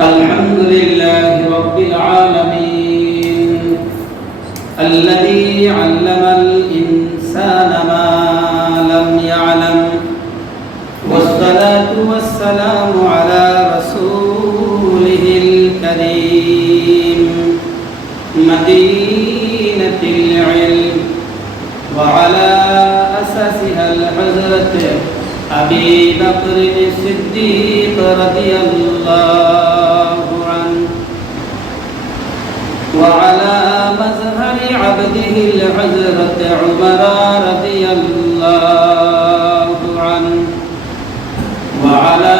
الحمد لله رب العالمين الذي علم الإنسان ما لم يعلم والصلاة والسلام على رسوله الكريم مدينة العلم وعلى أساسها الحضرة أبي بكر الصديق رضي الله عنه وعلى مظهر عبده الحضرة عمر رضي الله عنه وعلى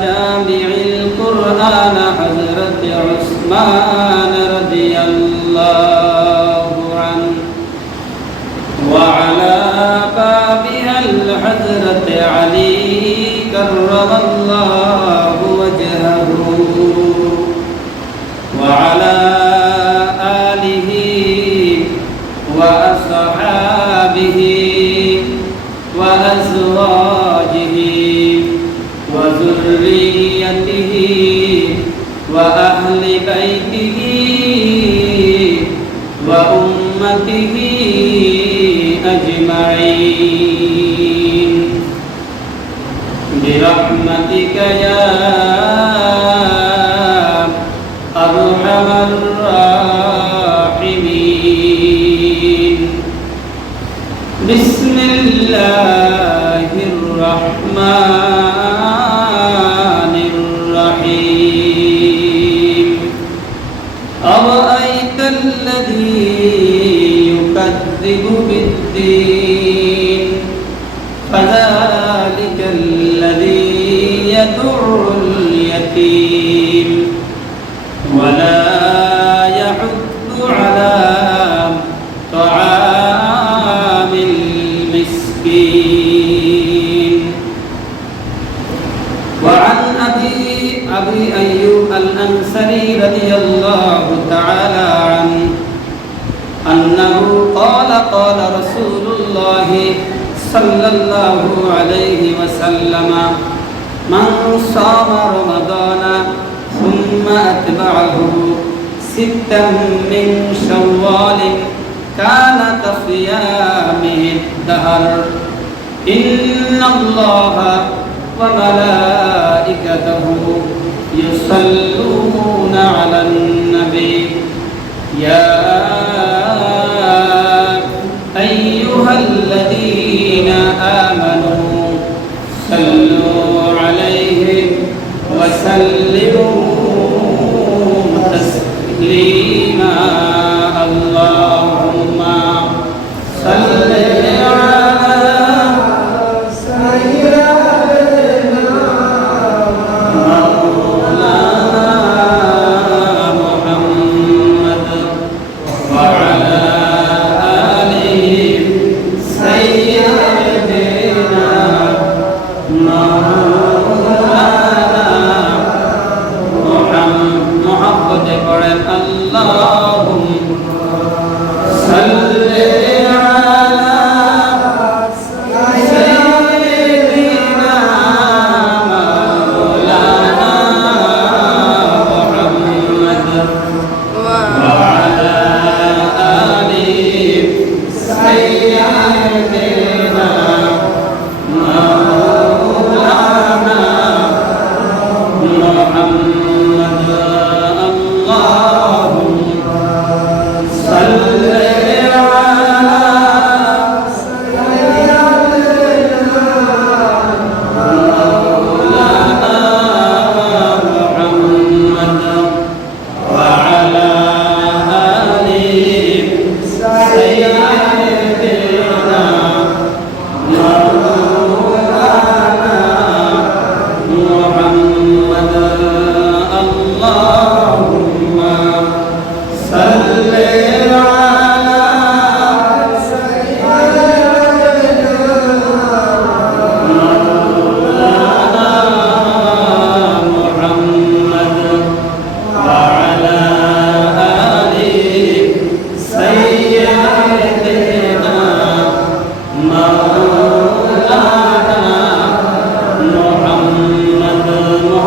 جامع القرآن حضرة عثمان رضي الله عنه وعلى بابها الحضرة علي كرم الله وجهه وعلى آله وأصحابه وأزواجه وذريته وأهل بيته وأمته أجمعين برحمتك يا أرحم الراحمين بسم الله الرحمن الرحيم أرأيت الذي يكذب بالدين فذلك الذي يدع اليتيم ولا يحض على طعام المسكين وعن أبي أيوب الأنصاري رضي الله تعالى عنه أنه قال قال رسول الله صلى الله عليه وسلم من صام رمضان ثم أتبعه ستا من شوال كان كصيامه الدهر إن الله وملائكته يصلون على النبي يا أيها الذين آمنوا صلوا عليه وسلموا تسليما اللهم صل على سيدنا مولانا محمد وعلى آله سيدنا مولانا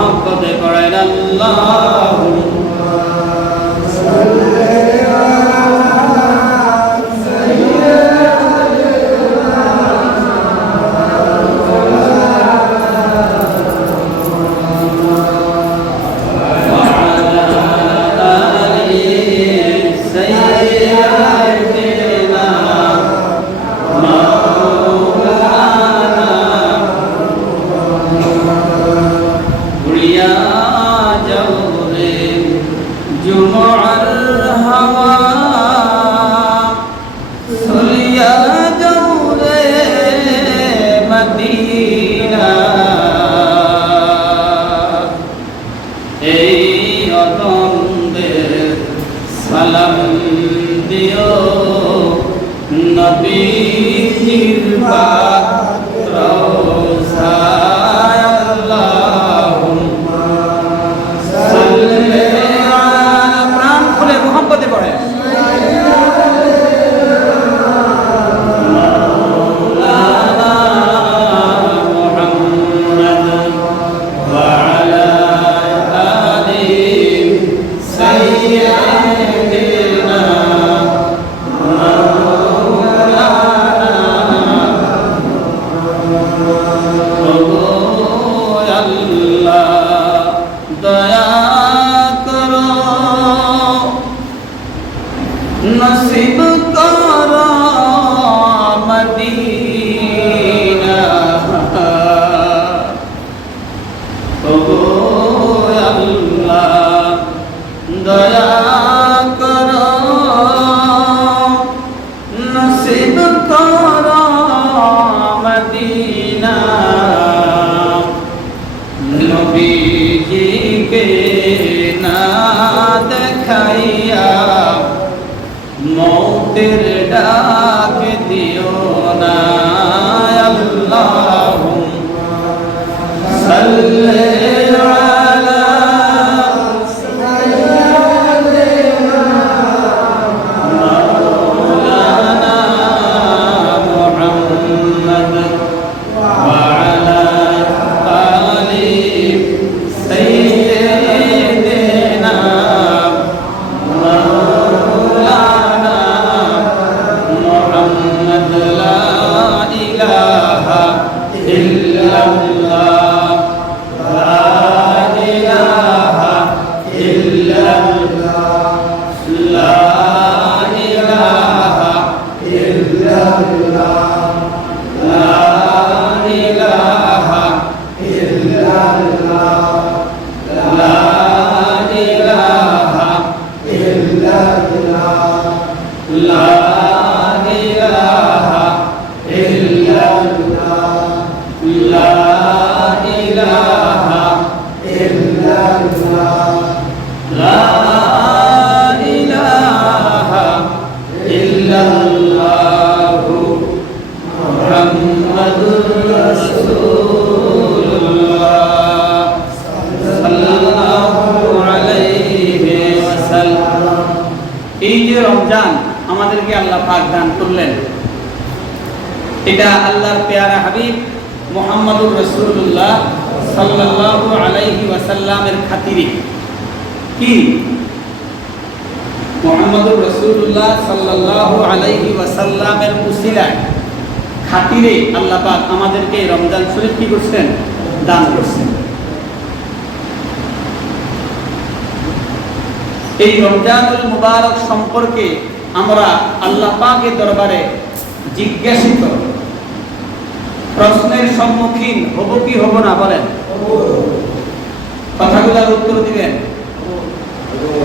মোহাম্মতে পড়েন আল্লাহুম্মা সাল্লি সালাম দিও নবীর পাক রওজায় আল্লাহুম্মা সাল্লি আলা প্রাণ খুলে মুহাম্মদে পড়ে नसीब करो मदीना ओ अल्लाह दया करो नसीब करो मदीना नबी जी के ना दिखाइया मौतेर डाक दियो ना अल्लाहुम्मा सल्ली अला सय्यिदिना मौलाना मुहम्मद व अला आलि सय्यिदिना এই যে রমজান আমাদেরকে আল্লাহ পাক দান করলেন এটা আল্লাহর পেয়ারা হাবিব মুহাম্মদুর রাসূলুল্লাহ সাল্লাল্লাহু আলাইহি ওয়াসাল্লামের খাতিরে কি মুহাম্মদুর রাসূলুল্লাহ সাল্লাল্লাহু আলাইহি ওয়াসাল্লামের উসিলায় খাতিরে আল্লাহ পাক আমাদেরকে রমজান শরীফ কি করছেন দান করছেন এই রমজানুল মুবারক সম্পর্কে আমরা আল্লাহ পাকের দরবারে জিজ্ঞাসিত প্রশ্নের সম্মুখীন হব কি হব না বলেন কথাগুলোর উত্তর দিবেন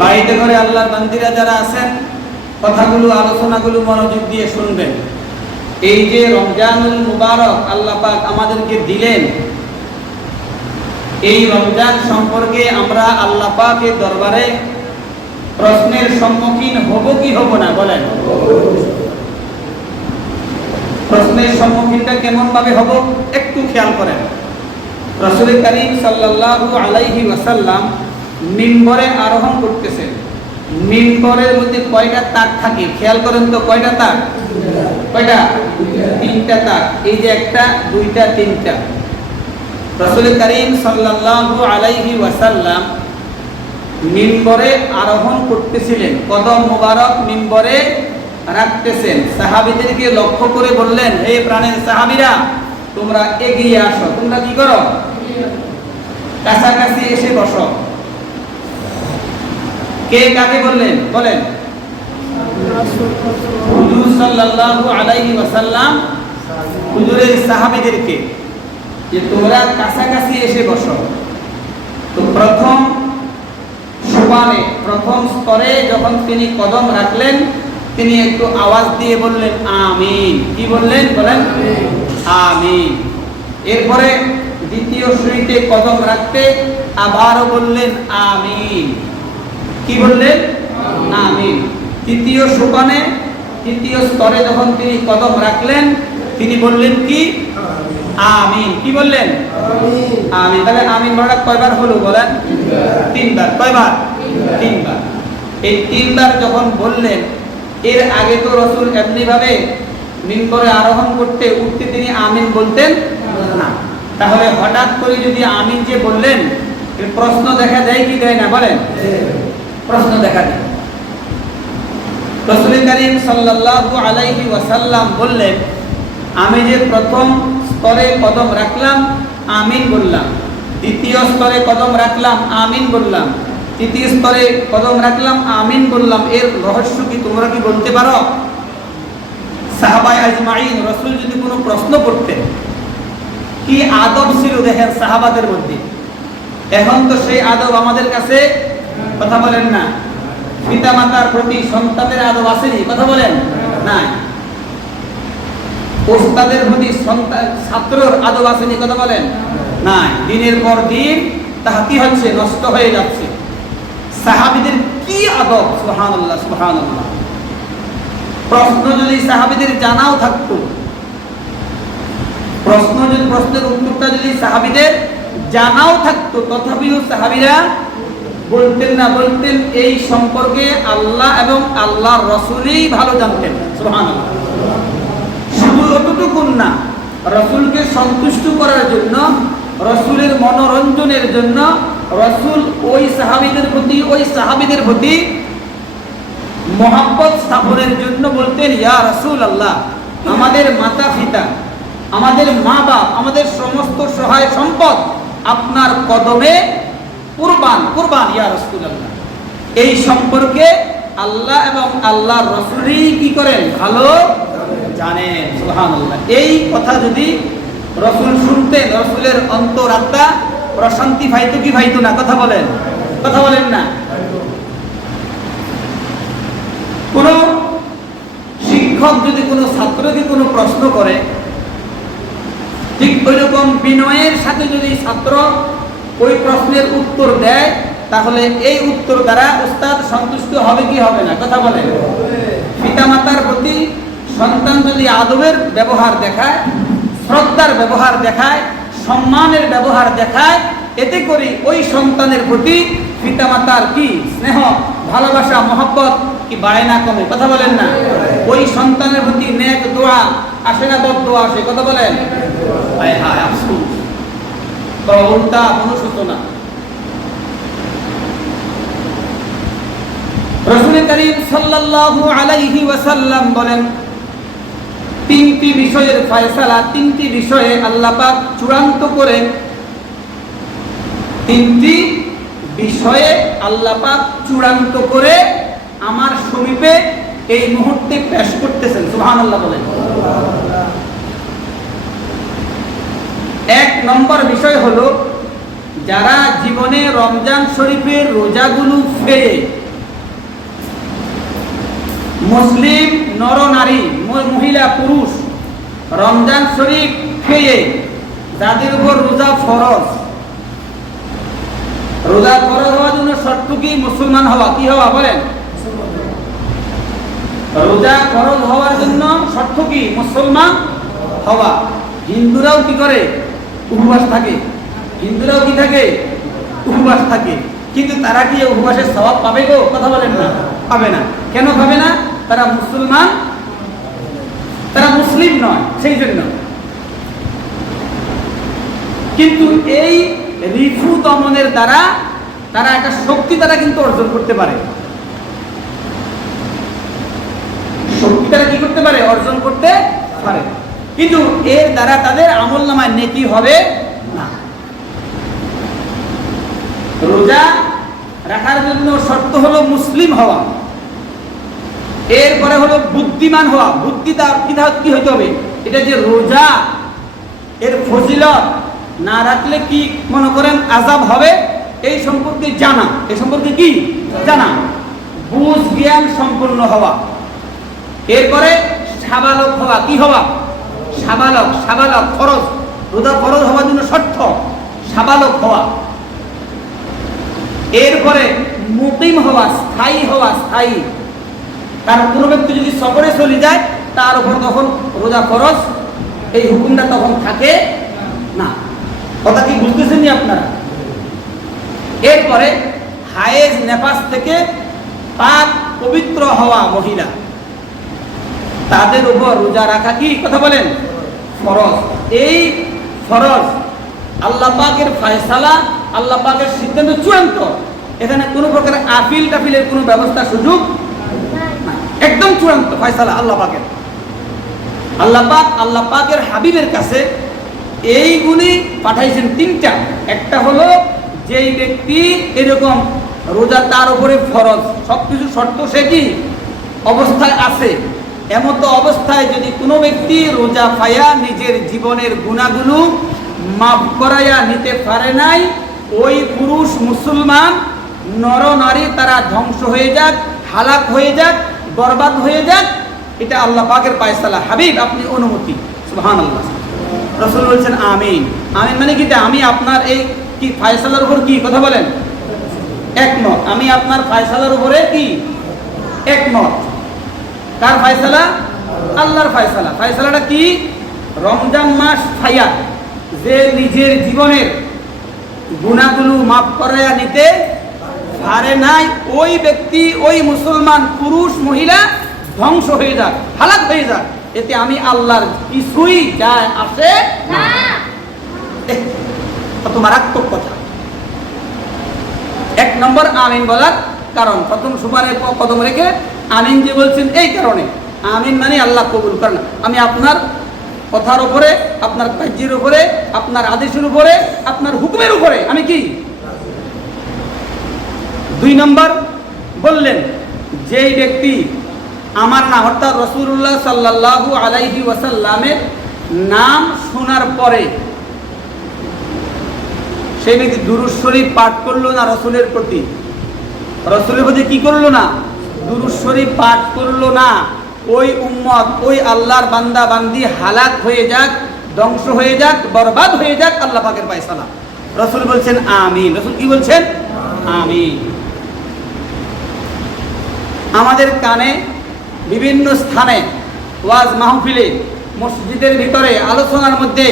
বাড়িতে ঘরে আল্লাহর বান্দীরা যারা আছেন কথাগুলো আলোচনাগুলো মনোযোগ দিয়ে শুনবেন এই যে রমজানুল মুবারক আল্লাহ পাক আমাদেরকে দিলেন এই রমজান সম্পর্কে আমরা আল্লাহ পাকের দরবারে প্রশ্নের সম্মুখীন হব কি হব না বলেন প্রশ্নের সম্মুখীনটা কেমন ভাবে হব একটু খেয়াল করেন রাসূল করিম সাল্লাল্লাহু আলাইহি ওয়াসাল্লাম মিম্বরে আরোহণ করতেছেন মিম্বরের মধ্যে কয়টা তাক থাকে খেয়াল করেন তো কয়টা তাক কয়টা তিনটা তাক এই যে একটা দুইটা তিনটা রাসূল করিম সাল্লাল্লাহু আলাইহি ওয়াসাল্লাম মিম্বরে আরোহণ করতেছিলেন, কদম মোবারক মিম্বরে রাখতেছেন। সাহাবীদেরকে লক্ষ্য করে বললেন, হে প্রাণের সাহাবীরা, তোমরা এগিয়ে আসো। তোমরা কি করো? কাছাকাছি এসে বসো। কে কাকে বললেন? বলেন। হুজুর সাল্লাল্লাহু আলাইহি ওয়াসাল্লাম হুজুরের সাহাবীদেরকে, যে তোমরা কাছাকাছি এসে বসো। তো প্রথম সোপানে, প্রথম স্তরে যখন তিনি কদম রাখলেন, তিনি একটু আওয়াজ দিয়ে বললেন আমিন। কি বললেন? বলেন আমিন। এরপরে দ্বিতীয় সিঁড়িতে কদম রাখতে আবারও বললেন আমিন। কি বললেন? আমিন। তৃতীয় সোপানে, তৃতীয় স্তরে যখন তিনি কদম রাখলেন, তিনি বললেন কি? আমিন। কি বললেন? আমিন। তাহলে আমিন বলাটা কয়বার হলো? বলেন তিনবার। কয়বার? তিনবার। এই তিনবার যখন বললেন, এর আগে তো রাসূল এমনি ভাবে মিম্বরে আরোহণ করতে উঠতে তিনি আমিন বলতেন না। তাহলে হঠাৎ করে যদি আমিন যে বললেন, এর প্রশ্ন দেখা দেয় কি দেয় না? বলেন। প্রশ্ন দেখা দেয়। রাসূল করিম সাল্লাল্লাহু আলাইহি ওয়াসাল্লাম বললেন, আমি যে প্রথম স্তরে কদম রাখলাম, আমিন বললাম। দ্বিতীয় স্তরে কদম রাখলাম, আমিন বললাম। তৃতীয় স্তরে কদম রাখলাম, আমিন বললাম। এর রহস্য কি তোমরা কি বলতে পারো? সাহাবায়ে আজমাইন রাসূল যদি কোনো প্রশ্ন করতেন, কি আদব ছিল দেখেন সাহাবাদের মধ্যে। এখন তো সেই আদব আমাদের কাছে, কথা বলেন না। পিতামাতার প্রতি সন্তানের আদব আসেনি, কথা বলেন নাই। ওস্তাদের প্রতি সন্তান ছাত্রর আদব আসেনি, কথা বলেন নাই। দিনের পর দিন তাহা কি হচ্ছে? নষ্ট হয়ে যাচ্ছে। সাহাবীদের কি আদব! সুবহানাল্লাহ, সুবহানাল্লাহ। প্রশ্ন যদি সাহাবীদের জানাও থাকতো, প্রশ্নের উত্তরটা যদি সাহাবীদের জানাও থাকতো, তথাপিও সাহাবীরা বলতেন না। বলতেন এই সম্পর্কে আল্লাহ এবং আল্লাহর রাসূলই ভালো জানতেন। সুবহানাল্লাহ। শুধু অতটুকুন না, রাসূলকে সন্তুষ্ট করার জন্য, রাসূলের মনোরঞ্জনের জন্য রাসূল ওই সাহাবীদের প্রতি মহব্বত স্থাপনের জন্য বলতেন, ইয়া রাসূলুল্লাহ, আমাদের মাতা পিতা, আমাদের মা বাপ, আমাদের সমস্ত সহায় সম্পদ আপনার কদমে কুরবান, কুরবান ইয়া রাসূলুল্লাহ। এই সম্পর্কে আল্লাহ এবং আল্লাহর রাসূলই কি করেন? ভালো জানেন। সুবহানাল্লাহ। এই কথা যদি রাসূল শুনতেন, রাসূলের অন্তরাত্মা প্রশান্তি পাইতো কি পাইতো না? কথা বলেন, কথা বলেন না। কোন শিক্ষক যদি কোনো ছাত্রকে কোনো প্রশ্ন করে, ঠিক ওইরকম বিনয়ের সাথে যদি ছাত্র ওই প্রশ্নের উত্তর দেয়, তাহলে এই উত্তর দ্বারা উস্তাদ সন্তুষ্ট হবে কি হবে না? কথা বলেন। পিতামাতার প্রতি সন্তান যদি আদবের ব্যবহার দেখায়, শ্রদ্ধার ব্যবহার দেখায়, সম্মানের ব্যবহার দেখায়, এতে করে ওই সন্তানের প্রতি পিতামাতার কি স্নেহ, ভালোবাসা, মহব্বত কি বাড়ে না কমে? কথা বলেন না। ওই সন্তানের প্রতি নেক দোয়া আসে না? বদদোয়া আসে? কথা বলেন। হায় হায় আফসোস, বড় উল্টা অনুশোচনা। রাসূল করিম সাল্লাল্লাহু আলাইহি ওয়াসাল্লাম বলেন, তিনটি বিষয়ের ফয়সালা, তিনটি বিষয়ে আল্লাহ পাক চূড়ান্ত করে, তিনটি বিষয়ে আল্লাহ পাক চূড়ান্ত করে আমার সমীপে এই মুহূর্তে পেশ করতেছেন। সুবহানাল্লাহ বলেন। এক নম্বর বিষয় হলো, যারা জীবনে রমজান শরীফের রোজাগুলো ফেলে, মুসলিম নরনারী, মহিলা পুরুষ, রমজান শরীফ খেয়ে যাদের উপর রোজা ফরজ, রোজা ফরজ হওয়ার জন্য শর্ত কি? মুসলমান হওয়া। কি হওয়া? বলেন। রোজা ফরজ হওয়ার জন্য শর্ত কি? মুসলমান হওয়া। হিন্দুরাও কি করে? উপবাস থাকে। হিন্দুরাও কি থাকে? উপবাস থাকে। কিন্তু তারা কি উপবাসের সওয়াব পাবে গো? কথা বলেন না। পাবে না। কেন পাবে না? তারা মুসলমান, তারা মুসলিম নয়, সেই জন্য। কিন্তু এই রিফু দমনের দ্বারা তারা একটা শক্তি তারা কিন্তু অর্জন করতে পারে, শক্তি তারা কি করতে পারে, অর্জন করতে পারে, কিন্তু এর দ্বারা তাদের আমলনামায় নেকি হবে না। রোজা রাখার জন্য শর্ত হলো মুসলিম হওয়া, এরপরে হলো বুদ্ধিমান হওয়া। বুদ্ধিটা কি হইতে হবে, এটা যে রোজা এর ফজিলত না রাখলে কি মনে করেন আযাব হবে এই সম্পর্কে জানা, এই সম্পর্কে কি জানা, বুঝ জ্ঞান সম্পন্ন হওয়া। এরপরে সাবালক হওয়া, কি হওয়া, সাবালক, সাবালক ফরজ, রোজা ফরজ হওয়ার জন্য শর্ত সাবালক হওয়া। এরপরে মুকিম হওয়া, স্থায়ী হওয়া, স্থায়ী, কারণ কোনো ব্যক্তি যদি সফরে চলে যায় তার উপর তখন রোজা ফরজ এই হুকুমটা তখন থাকে না। কথা কি বুঝতেছেন আপনারা? এরপরে হায়েজ নেফাস থেকে পাক পবিত্র হওয়া মহিলা, তাদের উপর রোজা রাখা কি কথা বলেন ফরজ। এই ফরজ আল্লাহ পাকের ফয়সালা, আল্লাহ পাকের সিদ্ধান্ত চূড়ান্ত, এখানে কোনো প্রকার আপিল টাপিলের কোনো ব্যবস্থা সুযোগ না, একদম চূড়ান্ত ফয়সালা আল্লাহ পাকের। আল্লাহ পাকের হাবিবের কাছে এইগুলি পাঠাইছেন তিনটা। একটা হলো যেই ব্যক্তি এরকম রোজা তার উপরে ফরজ, সবকিছু শর্ত সে কি অবস্থায় আছে, এমতো অবস্থায় যদি কোনো ব্যক্তি রোজা পায়া নিজের জীবনের গুনাহগুলো মাফ করাইয়া নিতে পারে নাই, ওই পুরুষ মুসলমান নর নারী তারা ধ্বংস হয়ে যাক, হালাক হয়ে যাক, বরবাদ হয়ে যাক, এটা আল্লাহ পাকের ফয়সালা। হাবিব আপনি অনুমতি, সুবহানাল্লাহ। রাসূল বলেছেন আমিন। আমিন মানে কি? আমি আপনার এই কি ফয়সালার উপর কি কথা বলেন একমত, আমি আপনার ফয়সালার উপরে কি একমত। কার ফয়সালা? আল্লাহর ফয়সালা। ফয়সালাটা কি? রমজান মাস ফাইয়া যে নিজের জীবনের গুনাহগুলো মাফ করাইয়া নিতে পারে নাই, ওই ব্যক্তি, ওই মুসলমান পুরুষ মহিলা ধ্বংস হয়ে যাক, হালাক হয়ে যাক, এতে আমি আল্লাহর কিছুই যায় আসে না। কত মারাত্মক কথা। এক নম্বর আমিন বলার কারণ, প্রথম সুপারে কদম রেখে আমিন যে বলছেন এই কারণে, আমিন মানে আল্লাহ কবুল করেন। আমি আপনার কথার উপরে, আপনার কার্যের উপরে, আপনার আদেশের উপরে, আপনার হুকুমের উপরে আমি কি। দুই নম্বর বললেন যেই ব্যক্তি আমার নাম অর্থাৎ রাসূলুল্লাহ সাল্লাল্লাহু আলাইহি ওয়াসাল্লামের নাম শোনার পরে সেই ব্যক্তি দুরূদ শরীফ পাঠ করলো না রাসূলের প্রতি, রাসূলের প্রতি কি করলো না, দুরূদ শরীফ পাঠ করলো না, ওই উম্মত, ওই আল্লাহর বান্দা বান্দি হালাক হয়ে যাক, ধ্বংস হয়ে যাক, বরবাদ হয়ে যাক, আল্লাহ পাকের ফয়সালা। রাসূল বলছেন আমিন। রাসূল কি বলছেন? আমিন। আমাদের কানে বিভিন্ন স্থানে ওয়াজ মাহফিলে, মসজিদের ভিতরে, আলোচনার মধ্যে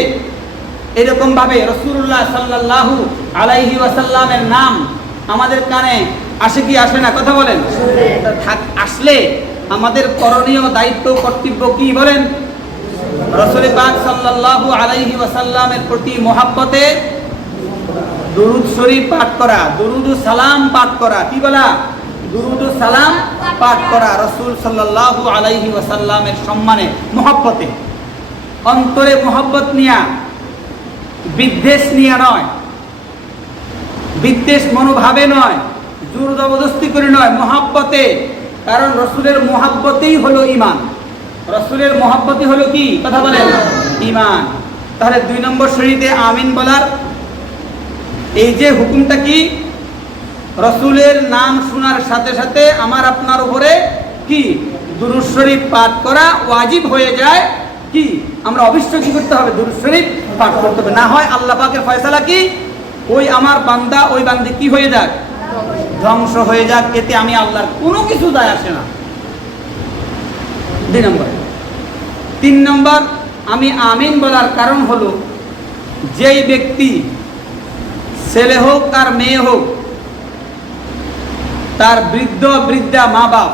এরকম ভাবে রাসূলুল্লাহ সাল্লাল্লাহু আলাইহি ওয়াসাল্লামের নাম আমাদের কানে আসে কি আসে না কথা বলেন? আসলে আমাদের করণীয় দায়িত্ব কর্তব্য কি বলেন? রাসূল পাক সাল্লাল্লাহু আলাইহি ওয়াসাল্লামের প্রতি মহব্বতে দুরূদ শরীফ পাঠ করা, দুরূদ ও সালাম পাঠ করা, কি বলা, দুরূদ ও সালাম পাঠ করা, রাসূল সাল্লাল্লাহু আলাইহি ওয়াসাল্লামের সম্মানে মহব্বতে, অন্তরে মহব্বত নিয়া, বিদ্বেষ নিয়া নয়, বিদ্বেষ মনোভাবে নয়, জোর জবরদস্তি করে নয়, মহব্বতে। কারণ রসুলের মহব্বতেই হলো ঈমান, রসুলের মহব্বতই হলো কি কথা বলেন ঈমান। তাহলে 2 নম্বর শরীতে আমিন বলার এই যে হুকুমটা কি, রসুলের নাম শোনার সাথে সাথে আমার আপনার উপরে কি দুরূদ শরীফ পাঠ করা ওয়াজিব হয়ে যায়। কি আমরা অবশ্যই কি করতে হবে? দুরূদ শরীফ পাঠ করতে হবে, না হয় আল্লাহ পাকের ফয়সালা কি ওই আমার বান্দা, ওই বান্দি কি হয়ে যাক, ধ্বংস হয়ে যাক, এতে আমি আল্লাহর কোনো কিছু যায় আসে না। 2 নম্বর। 3 নম্বর আমি আমিন বলার কারণ হলো যেই ব্যক্তি ছেলে হোক আর মেয়ে হোক, তার বৃদ্ধ বৃদ্ধা মা বাপ,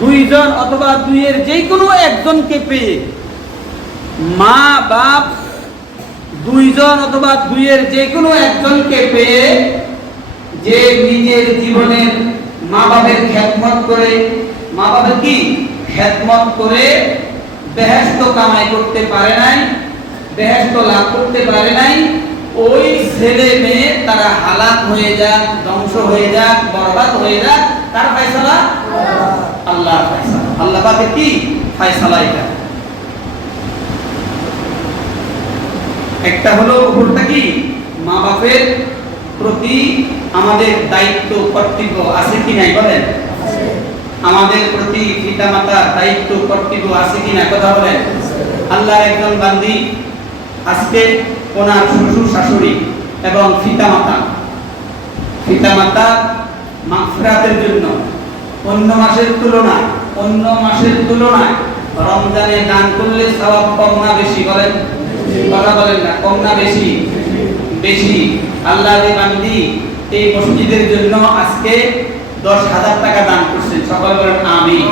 2 জন অথবা 2 এর যে কোনো একজনকে পেয়ে মা বাপ দুইজন অথবা দুইয়ের যে কোনো একজনকে পেয়ে যে নিজের জীবনের মা বাবার খেদমত করে, মা বাবার কি খেদমত করে বেহেশত কামাই করতে পারে নাই, বেহেশত লাভ করতে পারে নাই, ওই ছেলে মেয়ে তারা হালাক হয়ে যাক, ধ্বংস হয়ে যাক, বরবাদ হয়ে যাক, কার ফয়সালা? আল্লাহর ফয়সালা। আল্লাহ পাকের কি ফয়সালা? এটা একটা হলো উপরটা কি মা বাপের প্রতি আমাদের দায়িত্ব কর্তব্য আছে কি নাই বলেন? আমাদের প্রতি পিতামাতার দায়িত্ব কর্তব্য আছে কি না কথা বলেন? আল্লাহর একজন বান্দি আজকে ওনার শ্বশুর শাশুড়ি এবং পিতামাতা মাগফিরাতের জন্য অন্য মাসের তুলনায় রমজানে দান করলে সওয়াব কম না বেশি বলেন? কথা বলেন না, কম না বেশি? বেশি। আল্লাহর বান্দি এই মসজিদের জন্য আজকে 10,000 টাকা দান করছেন, সকলে বলেন আমিন।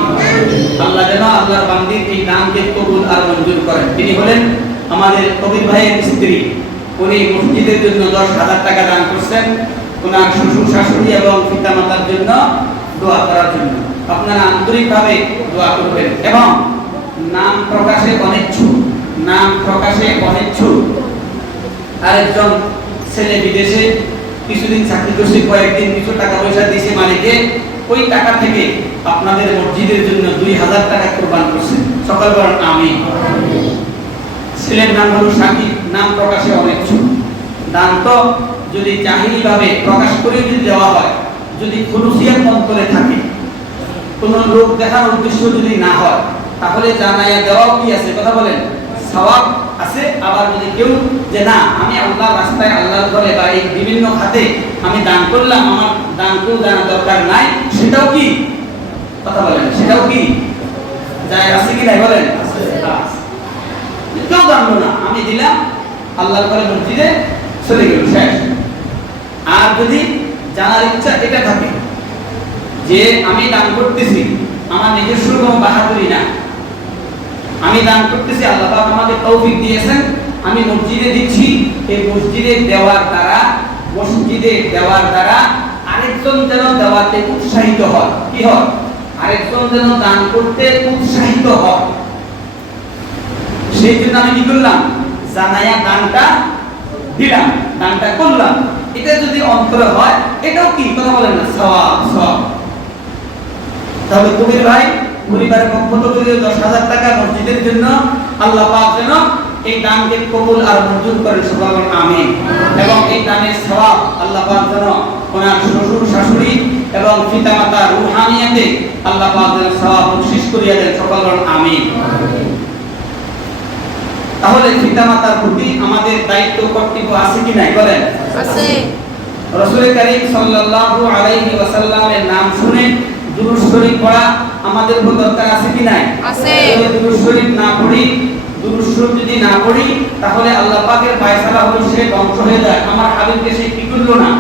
আল্লাহ যেন আল্লাহর বান্দির এই দানকে কবুল আর মঞ্জুর করেন। তিনি হলেন আমাদের কবির ভাইয়ের স্ত্রী, উনি মসজিদের জন্য 10,000 টাকা দান করছেন ওনার শ্বশুর শাশুড়ি এবং পিতামাতার জন্য দোয়া করার জন্য। আপনারা আন্তরিকভাবে দোয়া করবেন এবং নাম প্রকাশে অনিচ্ছুক আরেকজন ছেলে বিদেশে কিছুদিন চাকরি করছে, কয়েকদিন কিছু টাকা পয়সা দিয়েছে মালিকে, ওই টাকা থেকে আপনাদের মসজিদের জন্য 2,000 টাকা কোরবান করছেন, সকল বলেন আমিন। ছেলের নাম হলো সাকিব, নাম প্রকাশে অনিচ্ছুক। দান তো যদি জাহিরি ভাবে প্রকাশ করে যদি দেওয়া হয়, যদি খুলুসিয়াত অন্তরে থাকে, কোনো লোক দেখার উদ্দেশ্য যদি না হয়, তাহলে জানাইয়া দেওয়াও কি আছে কথা বলেন? সওয়াব আছে। আবার যদি কেউ যে না আমি আল্লাহর রাস্তায় আল্লাহর ঘরে বা এই বিভিন্ন খাতে আমি দান করলাম, আমার দান কেউ জানা দরকার নাই, সেটাও কি কথা বলেন? সেটাও কি যায় আছে কি নাই বলেন? কেউ জানলো না, আমি দিলাম আল্লাহর ঘরে মসজিদে চলে গেল, শেষ। আর যদি জানার ইচ্ছা এটা থাকে যে আমি দান করতেছি, আমার নিজস্ব কোনো বাহাদুরি না, আমি দান করতেছি, আল্লাহ পাক আমাকে তৌফিক দিয়েছেন, আমি মসজিদে দিচ্ছি, এই মসজিদে দেওয়ার দ্বারা আরেকজন যেন দেওয়াতে উৎসাহিত হয়। কি হয়? আরেকজন যেন দান করতে উৎসাহিত হয়। সেই জন্য আমি কি করলাম? জানায়া দানটা দিলাম, দানটা করলাম। এটা যদি অন্তরে হয়, এটাও কি কথা বলেন না? সওয়াব। তাহলে কবির ভাই পরিবারের পক্ষ থেকে 10,000 টাকা মসজিদের জন্য আল্লাহ পাক যেন এই দানকে কবুল আর মঞ্জুর করেন, সকলে বলেন আমিন। এবং এই দানের সওয়াব আল্লাহ পাক যেন ওনার শ্বশুর শাশুড়ি এবং পিতামাতা রুহানিয়াতে আল্লাহ পাক যেন সওয়াব বখশিশ করিয়া দেন, সকলে বলেন আমিন। তাহলে পিতামাতার প্রতি আমাদের দায়িত্ব কর্তব্য আছে কি নাই বলেন? আছে। রাসূল করিম সাল্লাল্লাহু আলাইহি ওয়াসাল্লামের নাম শুনে দুরূদ শরীফ পড়া আমাদের উপর দরকার আছে কি নাই? আছে। যদি দুরূদ শরীফ না পড়ি, দুরূদ শরীফ যদি না পড়ি, তাহলে আল্লাহ পাকের ফয়সালা হলো সে ধ্বংস হয়ে যায়। আমার হাবিবকে সে কি করলো না?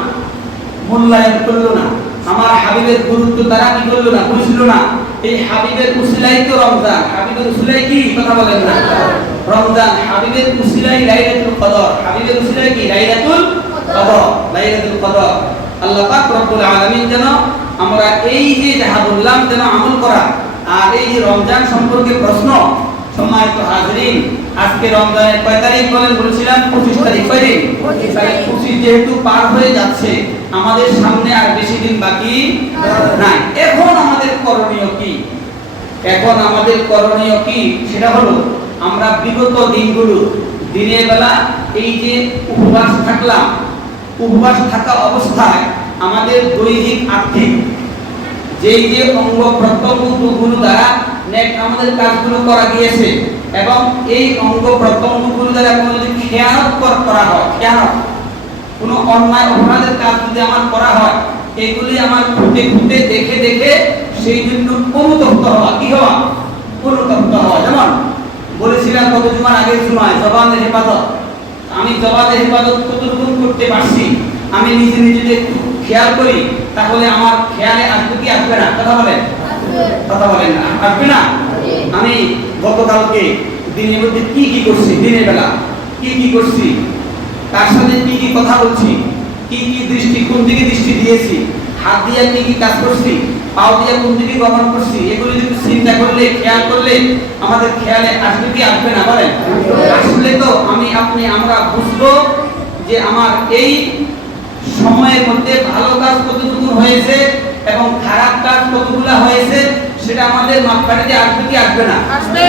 মূল্যায়ন করলো না। আমার হাবিবের গুরুত্ব তারা কি করলো না? বুঝলো না। এই হাবিবের উসিলাই তো রমজান। হাবিবের উসিলাই কি কথা বলেন না? রমজান। হাবিবের উসিলাই লাইলাতুল কদর। হাবিবের উসিলাই কি? লাইলাতুল কদর। লাইলাতুল কদর। আল্লাহ পাক রব্বুল আলামিন যেন আমরা এই যে যাহা বললাম যেন আমল করা। আর এই যে রমজান সম্পর্কে প্রশ্ন, সম্মানিত হাজরিন, আজকে রমজানের কয় তারিখ বলেন? বলেছিলাম 25 তারিখ। কয় দিন? 25 যেহেতু পার হয়ে যাচ্ছে, আমাদের সামনে আর বেশি দিন বাকি নাই। এখন আমাদের করণীয় কি? সেটা হলো আমরা বিগত দিনগুলো দিনের বেলা এই যে উপবাস থাকলাম, উপবাস থাকা অবস্থায় আমাদের দৈহিক আর্থিক যেই যে অঙ্গ প্রত্যঙ্গগুলো দ্বারা নেক আমাদের কাজগুলো করা গিয়েছে, এবং এই অঙ্গ প্রত্যঙ্গগুলো দ্বারা কোনো যদি খেয়ানত করা হয়, কোনো অন্যায় অপরাধের কাজ যদি আমার করা হয়, এগুলি আমার খুঁটে দেখে সেই জন্য অনুতপ্ত হওয়া। কি হওয়া? অনুতপ্ত হওয়া। যেমন বলেছিলাম কত জুমার আগের সময় জবানের হেফাজত। আমি জবানের হেফাজত কতটুকু করতে পারছি আমি নিজে খেয়াল করি, তাহলে আমার খেয়ালে আসবে কি আসবে না? কথা বলেন না, আসবে না? আমি গতকালকে দিনের মধ্যে কি করছি, দিনের বেলা কি করছি কার সাথে কি কি কথা বলছি, কি কি দৃষ্টি, কোন দিকে দৃষ্টি দিয়েছি, হাত দিয়ে কি কি কাজ করছি, পাও দিয়ে কোন দিকে গমন করছি, এগুলি যদি চিন্তা করলে, খেয়াল করলে আমাদের খেয়ালে আসবে কি আসবে না বলেন? আসলে তো আমরা বুঝবো যে আমার এই সময়ের মধ্যে ভালো কাজ কতটুকু হয়েছে এবং খারাপ কাজ কতগুলো হয়েছে, সেটা আমাদের মাপকাঠিতে আসবে কি আসবে না? আসলে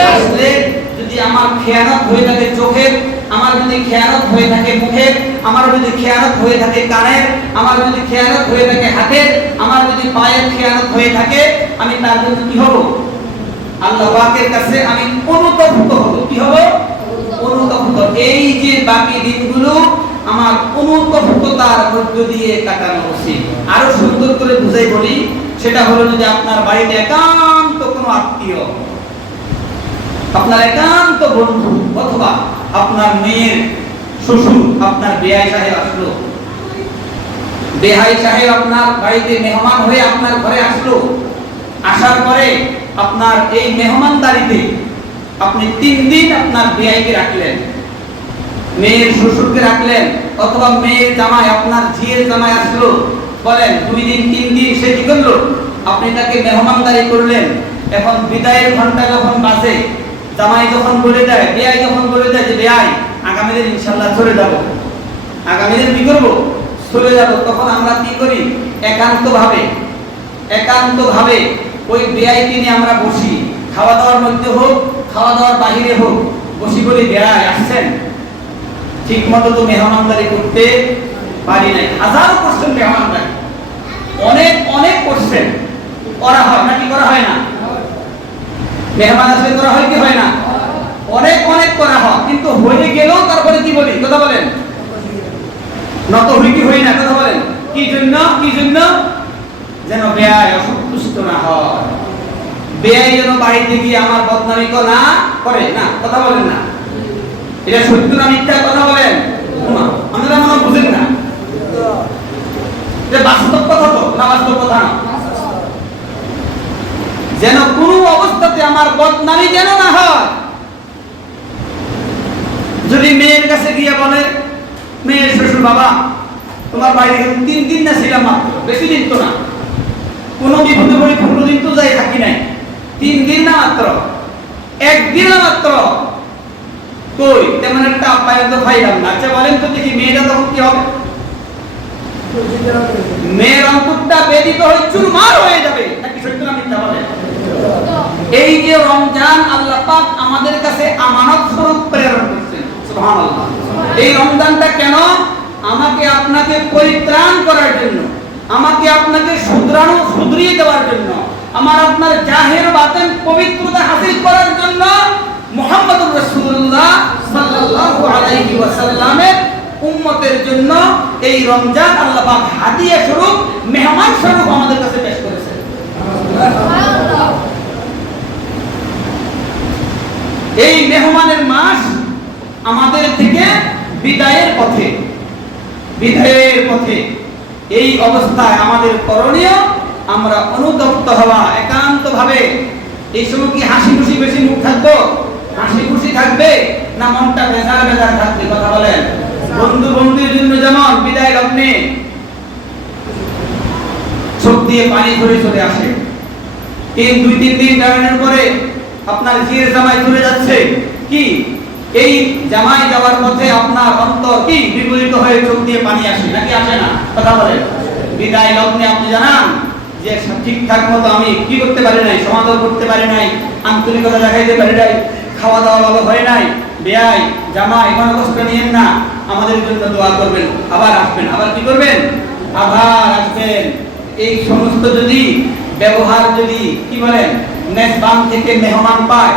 যদি আমার খেয়ানত হয়ে থাকে চোখের, আমার যদি খেয়ানত হয়ে থাকে মুখের, আমার যদি খেয়ানত হয়ে থাকে কানের, আমার যদি খেয়ানত হয়ে থাকে হাতের, আমার যদি পায়ের খেয়ানত হয়ে থাকে, আমি তার জন্য কি হব? আল্লাহ পাকের কাছে আমি অনুতপ্ত হব। কি হব? অনুতপ্ত। এই যে বাকি দিনগুলো আমার অনুতপ্ততার মধ্য দিয়ে কাটানো উচিত। আরো সুন্দর করে বুঝাই বলি, সেটা হলো যদি আপনার বাড়িতে একান্ত কোনো আত্মীয়, আপনার একান্ত বন্ধু, অথবা আপনার মেয়ের শ্বশুর, আপনার বেয়াই সাহেব আসলো, বেহাই সাহেব আপনার বাড়িতে মেহমান হয়ে আপনার ঘরে আসলো, আসার পরে আপনার এই মেহমানদারিতে আপনি 3 দিন আপনার বেয়াইকে রাখলেন, মেয়ের শ্বশুরকে রাখলেন, অথবা মেয়ের জামাই, আপনার ঝিয়ের জামাই আসলো, বলেন 2 দিন 3 দিন সে কি করলো? আপনি তাকে মেহমানদারি করলেন। এখন বিদায়ের ঘন্টা যখন বাজে, জামাই যখন বলে দেয়, বেয়াই যখন বলে দেয় যে বেয়াই আগামী দিন ইনশাআল্লাহ চলে যাব, আগামী দিন কি করব? চলে যাব, তখন আমরা কি করি? একান্তভাবে ওই বেয়াইকে নিয়ে আমরা বসি, খাওয়া দাওয়ার মধ্যে হোক, খাওয়া দাওয়ার বাহিরে হোক, বসি বলি বেয়াই আসছেন, ঠিক মতো তো মেহমানদারি করতে পারি নাই। হাজারো কোশ্চেন মেহমানদারি, অনেক কোশ্চেন করা হয় নাকি করা হয় না? মেহমান আসলে করা হয় কি হয় না? অনেক করা হয়, কিন্তু হয়ে গেলেও তারপরে কি বলি? কথা বলেন, নত হই কি হই না? কথা বলেন, কি জন্য? যেন বেয়াই অসন্তুষ্ট না হয়, বেয়াই যেন বাড়িতে গিয়ে আমার বদনামি না করে। না, কথা বলেন না, এটা সত্য না মিথ্যা? কথা বলেন, আপনারা মনে বুঝেন না, এটা বাস্তব কথা তো না? বাস্তব কথা না? যেন কোনো অবস্থাতে আমার বদনামি যেন না হয়। যদি মেয়ের কাছে গিয়ে বলে, মেয়ের শ্বশুর বাবা তোমার বাড়িতে 3 দিন না ছিলাম মাত্র, বেশি দিন তো না, কোনো বিপদে পড়ে 15 দিন তো যাই থাকি নাই, 3 দিন না মাত্র, 1 দিন না মাত্র, কই তেমন একটা আপ্যায়ন তো পাইলাম না। আচ্ছা বলেন তো দেখি, মেয়েটা তখন কি হবে? মেয়ের অন্তরটা বেদিত হয়ে চুরমার হয়ে যাবে নাকি? সত্য না মিথ্যা বলেন? এই যে রমজান আল্লাহ পাক আমাদের কাছে আমানত স্বরূপ প্রেরণ করেছেন, সুবহানাল্লাহ। এই রমজানটা কেন? আমাকে আপনাকে পরিত্রাণ করার জন্য, আমাকে আপনাকে শুধরিয়ে দেওয়ার জন্য, আমার আপনার জাহের বাতেন পবিত্রতা হাসিল করার জন্য মুহাম্মদুর রাসূলুল্লাহ সাল্লাল্লাহু আলাইহি ওয়াসাল্লামের উম্মতের জন্য এই রমজান আল্লাহ পাক হাদিয়া স্বরূপ, মেহমান স্বরূপ আমাদের কাছে পেশ করেছেন। সুবহানাল্লাহ। এই মেহমানের মাস আমাদের থেকে বিদায়ের পথে। এই অবস্থায় আমাদের করণীয়, আমরা অনুতপ্ত হওয়া, একান্তভাবে। এই সময় কি হাসি খুশি বেশি মুখ থাকবো? হাসি খুশি থাকবে না মনটা বেজার থাকবে? কথা বলেন। বন্ধুর জন্য যেমন বিদায় লগ্নে চোখ দিয়ে পানি চলে আসে, 2-3 দিন কাটানোর পরে আপনার ঝিয়ের জামাই চলে যাচ্ছে, কি এই জামাই যাওয়ার পথে আপনার অন্তর কি বিগলিত হয়ে চোখ দিয়ে পানি আসে নাকি আসে না? কথা বলেন। বিদায় লগ্নে আপনি জানান যে ঠিকঠাক মতো আমি কি করতে পারি নাই, সমাদর করতে পারি নাই, আন্তরিকতা দেখাইতে পারি নাই, খাওয়া দাওয়া ভালো হয় নাই, বেয়াই জামাই কোনো কষ্ট নিয়েন না, আমাদের জন্য দোয়া করবেন, আবার আসবেন, আবার কি করবেন? আবার আসবেন। এই সমস্ত যদি ব্যবহার যদি কি বলেন মেজবান থেকে মেহমান পায়,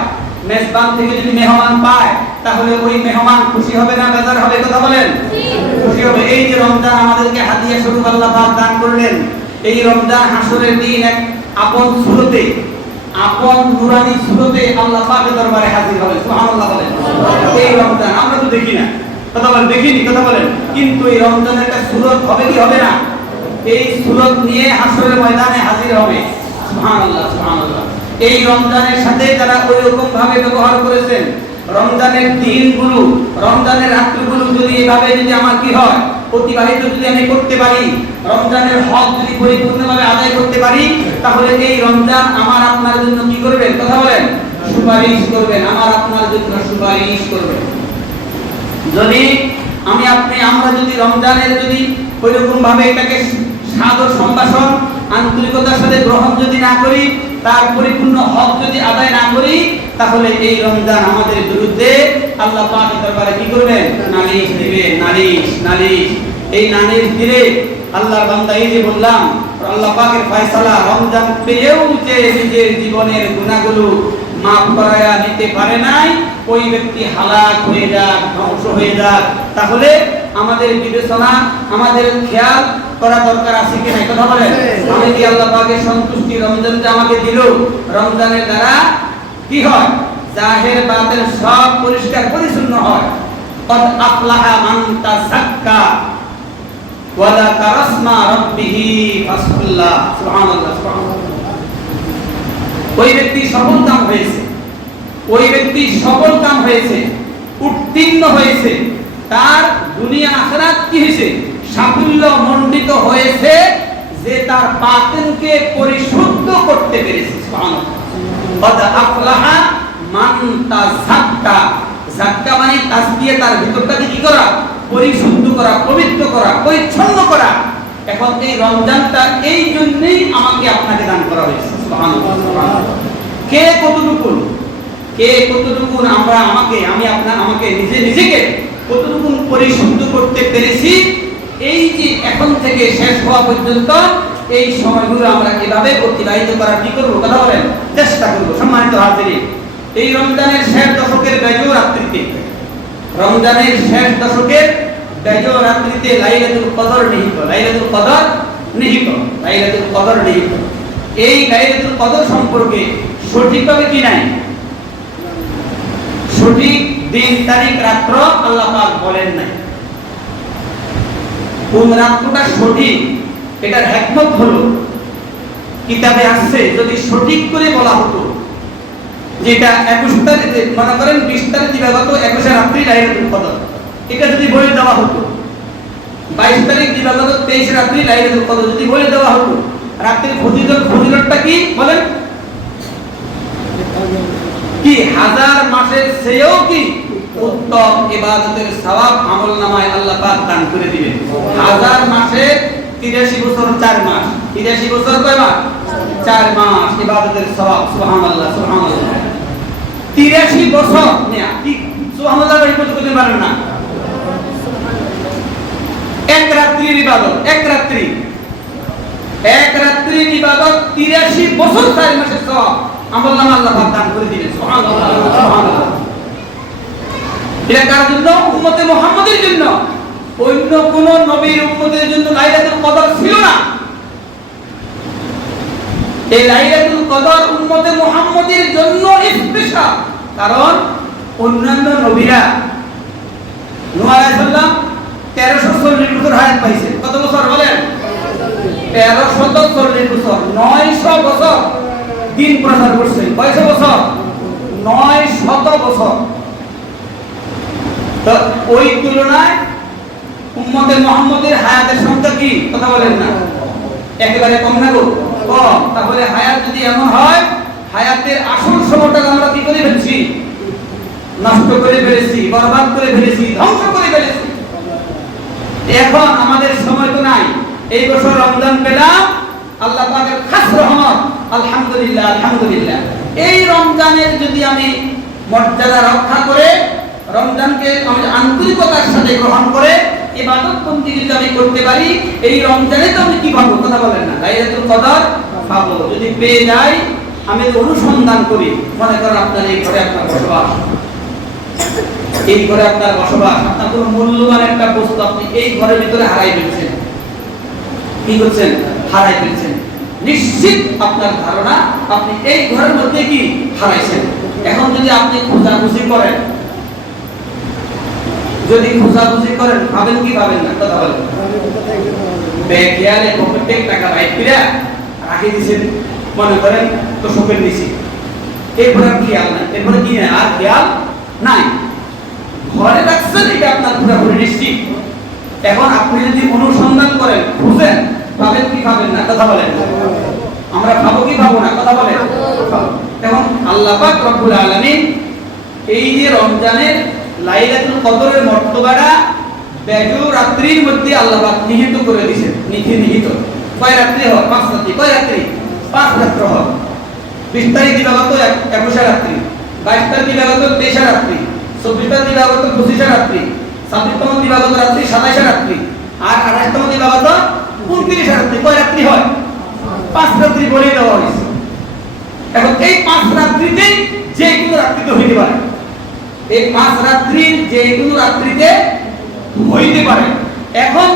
মেজবান থেকে যদি মেহমান পায়, তাহলে ওই মেহমান খুশি হবে না বেজার হবে? কথা বলেন, খুশি হবে। এই যে রমজান আমাদেরকে হাদিয়া স্বরূপ আল্লাহ পাক দান করলেন, এই রমজান হাসরের দিন এক আপন সুরতে, আপন নুরানি সুরতে আল্লাহ পাকের দরবারে হাজির হবে। সুবহানাল্লাহ বলেন। এই রমজান আমরা তো দেখি না, কথা বলেন, দেখিনি, কথা বলেন, কিন্তু এই রমজানের একটা সুরত হবে কি হবে না? এই সুরত নিয়ে হাসরের ময়দানে হাজির হবে। সুবহানাল্লাহ, সুবহানাল্লাহ। এই রমজানের সাথে যারা ওই রকম ভাবে ব্যবহার করেছেন, রমজানের দিনগুলো, রমজানের রাত্রিগুলো যদি এভাবে যদি আমার কি হয় অতিবাহিত যদি আমি করতে পারি, রমজানের হক যদি পরিপূর্ণভাবে আদায় করতে পারি, তাহলে এই রমজান আমার আপনার জন্য কি করবেন? কথা বলেন, সুপারিশ করবেন, আমার আপনার জন্য সুপারিশ করবেন। যদি আমি আপনি আমরা যদি রমজানের যদি ওইরকম ভাবে এটাকে সাদর সম্ভাষণ আন্তরিকতার সাথে গ্রহণ যদি না করি, তার পরিপূর্ণ হক যদি আদায় না করি, তাহলে এই রমজান আমাদের বিরুদ্ধে আল্লাহ পাকের দরবারে কি করবেন? নালিশ দিবেন, নালিশ। এই নালিশ দিলে আল্লাহর বান্দা, এই যে বললাম আল্লাহ পাকের ফয়সালা, রমজান পেয়েও যে নিজের জীবনের গুনাহগুলো মাফ করায়া নিতে পারে নাই, ওই ব্যক্তি হালাক হয়ে যাক, ধ্বংস হয়ে যাক। তাহলে আমাদের বিবেচনা, আমাদের খেয়াল করা দরকার আছে কি না? কথা বলেন, আমি কি আল্লাহ পাকের সন্তুষ্টি রমজান যে আমাকে দিল, রমজানের দ্বারা কি হয়? জাহের বাতিল সব পরিষ্কার পরিচ্ছন্ন হয়। কদ আফলাহা মান তাযাক্কা ওয়া যাকারা ইসমা রাব্বিহি ফাসল্লা। সুবহানাল্লাহ, সুবহানাল্লাহ। ওই ব্যক্তি সফল কাম হয়েছে, ওই ব্যক্তি সফল কাম হয়েছে, উত্তীর্ণ হয়েছে, তার দুনিয়া আখিরাত কি হয়েছে? সাফল্য মণ্ডিত হয়েছে, যে তার বাতিনকে পরিশুদ্ধ করতে পেরেছে। সুবহানাল্লাহ। কদ আফলাহা মান তাযাক্কা। যাক্কা মানে তাজকিয়া, তার ভিতরটাকে কি করা? পরিশুদ্ধ করা, পবিত্র করা, পরিচ্ছন্ন করা। এখন এই রমজানটা এই জন্যই আমাকে আপনাকে দান করা হয়েছে। সুবহানাল্লাহ, সুবহানাল্লাহ। কে কতটুকু আমরা আমাকে নিজেকে কতটুকু পরিশুদ্ধ করতে পেরেছি, এই যে এখন থেকে শেষ হওয়া পর্যন্ত এই সময়গুলো আমরা এভাবে অতিবাহিত করার কি করব? কথা বলেন, চেষ্টা করব। সম্মানিত হাজিরিন, এই রমজানের শেষ দশকের বেজোড় রাত্রিতে, রমজানের শেষ দশকের বেজোড় রাত্রিতে লাইলাতুল কদর নিহিত, লাইলাতুল কদর নিহিত, লাইলাতুল কদর নিহিত। এই লাইলাতুল কদর সম্পর্কে সঠিকভাবে কি নাই? সঠিক দিন, তারিখ, রাত্র আল্লাহ পাক বলেন নাই। কোন রাত্রটা সঠিক, এটার হিকমত হলো কিতাবে আসছে, যদি সঠিক করে বলা হতো, যেটা 21 তারিখে মনে করেন 20 তারিখ দিবাগত 21 রাত্রি লাইলাতুল কদর, এটা যদি বলে দেওয়া হতো, 22 তারিখ দিবাগত 23 রাত্রি লাইলাতুল কদর যদি বলে দেওয়া হতো, রাতের ফজিলতটা কি বলেন? কি হাজার মাসের চেয়েও কি উত্তম ইবাদতের সওয়াব আমলনামায় আল্লাহ পাক দান করে দিবেন। হাজার মাসের 83 বছর 4 মাস, 83 বছর কয় মাস? 4 মাস ইবাদতের সওয়াব। সুবহানাল্লাহ, সুবহানাল্লাহ। 83 বছর না কি সুবহানাল্লাহ বলতে করতে পারেন না? এক রাত্রির ইবাদত, এক রাত্রির ইবাদত 83 বছর 4 মাসের সওয়াব আমলনামা আল্লাহ পাক দান করে দিবেন। সুবহানাল্লাহ, সুবহানাল্লাহ। এটা কার জন্য? উম্মতে মুহাম্মাদের জন্য। অন্য কোন নবীর উম্মতের জন্য লাইলাতুল কদর ছিল না। এই লাইলাতুল কদর উম্মতে মুহাম্মাদের জন্য স্পেশাল, কারণ অন্যান্য নবীরা নূহ আলাইহিস সালাম 1340 বছর হায়াত পাইছেন। কত বছর বলেন? 1340 বছর, 900 বছর দিন প্রচার করছেন। কয়শো বছর? 900 বছর। তো ওই তুলনায় উম্মতে মুহাম্মাদের হায়াতের সংখ্যা কি? কথা বলেন না, একেবারে কম না গো? কম। তাহলে হায়াত যদি এমন হয়, হায়াতের আসল সময়টা আমরা কি করে ফেলছি? নষ্ট করে ফেলেছি, বরবাদ করে ফেলেছি, ধ্বংস করে ফেলেছি। এখন আমাদের সময় তো নাই। এই বছর রমজান পেলাম, আল্লাহ পাকের খাস রহমত, আলহামদুলিল্লাহ, আলহামদুলিল্লাহ। এই রমজানের যদি আমি মর্যাদা রক্ষা করে, রমজানকে আমি আন্তরিকতার সাথে গ্রহণ করে ইবাদত বন্দি যদি আমি করতে পারি, এই রমজানে তো আমি কি পাবো? কথা বলেন না, লাইলাতুল কদর পাবো। যদি পেয়ে যাই, আমি অনুসন্ধান করি, মনে করেন আপনার এই ঘরে আপনার বসবাস, এই ঘরে আপনার বসবাস, আপনার কোনো মূল্যবান একটা বস্তু আপনি এই ঘরের ভিতরে হারাই ফেলছেন। কি করছেন? হারাই ফেলছেন। নিশ্চিত আপনার ধারণা আপনি এই ঘরের মধ্যে কি হারাইছেন। এখন যদি আপনি খোঁজাখুঁজি করেন, ভাবেন কি ভাবেন না? কথা বলেন। বেখেয়ালে পকেটে টাকা বাইক করে রাখি দিয়েছেন, মনে করেন তো শোকের নিচে, এরপরে খেয়াল নাই, এরপরে কি নাই আর খেয়াল নাই, ঘরে রাখছেন এটা আপনার পুরোপুরি নিশ্চিত। এখন আপনি যদি অনুসন্ধান করেন, খুঁজেন, পাবেন কি পাবেন না, কথা বলেন। আমরা পাবো কি পাবো না, কথা বলেন। এখন আল্লাহ পাক রব্বুল আলামিন এই যে রমজানের লাইলাতুল কদরের মর্তবাটা বেজু রাত্রির মধ্যে আল্লাহ পাক নিহিত করে দিয়েছেন, নিহিত। কয় রাত্রি হয়? 5 রাত্রি। কয় রাত্রি? 5 রাত্রি হয়। 20 তারিখ দিবাগত 21 রাত্রি, 22 তারিখ দিবাগত 23 রাত্রি, 24 তারিখ দিবাগত 25 রাত্রি, 26তম দিবাগত রাত্রি 27 রাত্রি, আর 28তম দিবাগত 29 রাত্রি। কয় রাত্রি হয়? 5 রাত্রি বলে দেওয়া হয়েছে। এখন এই 5 রাত্রিতে যে কোনো রাত্রিতে হইতে পারে, এই 5 রাত্রির যে কোনো রাত্রিতে হইতে পারে। এখন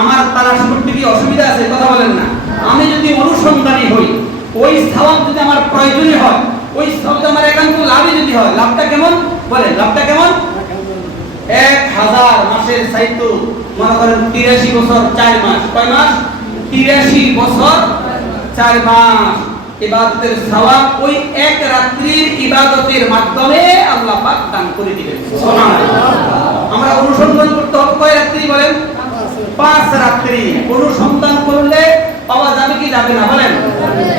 আমার তালাশ করতে কি অসুবিধা আছে, কথা বলেন না? আমি যদি অনুসন্ধানী হই, ওই সওয়াব যদি আমার প্রয়োজনীয় হয়, ওই সওয়াব আমার একান্ত লাভই যদি হয়, লাভটা কেমন বলেন? লাভটা কেমন? 1000 মাসের চাইতো মনে করেন 83 বছর 4 মাস। কয় মাস? 83 বছর 4 মাস ইবাদতের সওয়াব ওই এক রাত্রির ইবাদতের মাধ্যমে আল্লাহ পাক দান করে দিবেন। সুবহানাল্লাহ। আমরা অনুসন্ধান করতে হবে কয় রাত্রি বলেন? 5 রাত্রি। অনুসন্ধান করলে পাওয়া যাবে কি যাবে না বলেন?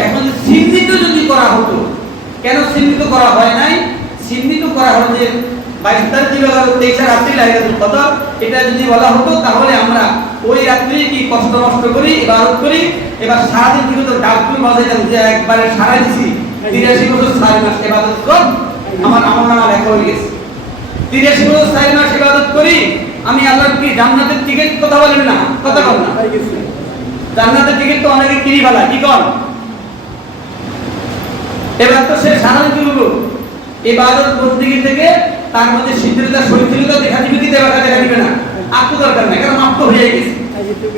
এখন চিহ্নিত যদি করা হতো, কেন চিহ্নিত করা হয় নাই? চিহ্নিত করা হলো যে 22 তারিখ দিবাগত 23 রাত্রি লাইলাতুল কদর, এটা যদি বলা হতো তাহলে আমরা ওই রাত্রি কি কষ্ট নষ্ট করি, ইবাদত করি, এবার সারাদিন কি হতো? ডাকটুল বাজাইতাম যে একবারে সারা দিছি 83 বছর 4 মাস ইবাদত কর, আমার আমলনামা লেখা হয়ে গেছে। 83 বছর 4 মাস ইবাদত করি, আমি আল্লাহর কি জান্নাতের টিকিট, কথা বলেন না, কথা বল না। জান্নাতের টিকিট তো অনেকে কিনি ফেলা, কি কর? এবার তো সে সারাদিন কি হলো? ইবাদত বন্দেগী থেকে তার মধ্যে সিদ্ধতা শরীরতা দেখা দিবে কি দেখা দিবে না? আপনি দরকার নাই, কারণ মাফ তো হয়ে গেছে।